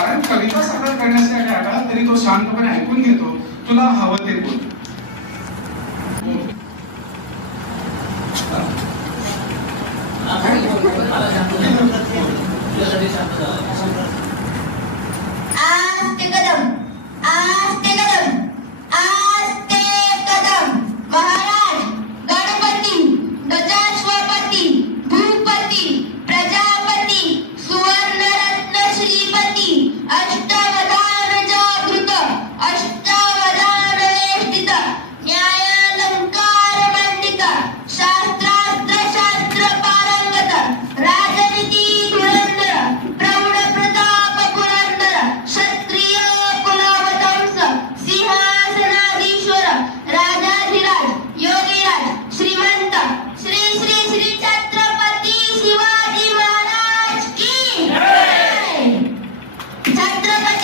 कारण कविता सादर करण्यासाठी आला तरी तो शांतपणे ऐकून घेतो. तुला हवं ते बोल. आस्ते कदम, आस्ते कदम, आस्ते कदम. महाराज, गणपती, गजाश्वपती, भूपती, प्रजापती, सुवर्णरत्न श्रीपती, अष्टवधान जागृत, अष्टवधान वेष्टित, न्यायालंकार मंडित, शास्त्रास्त्र शास्त्र पारंगत, राजनीती धुरंधर, प्रौढ प्रताप पुरंदर, क्षत्रिय कुलावतंस, सिंहासनाधीश्वर, राजाधिराज, योगीराज, श्रीमंत, श्री श्री श्री छत्रपती शिवाजी महाराज की जय. छत्रपती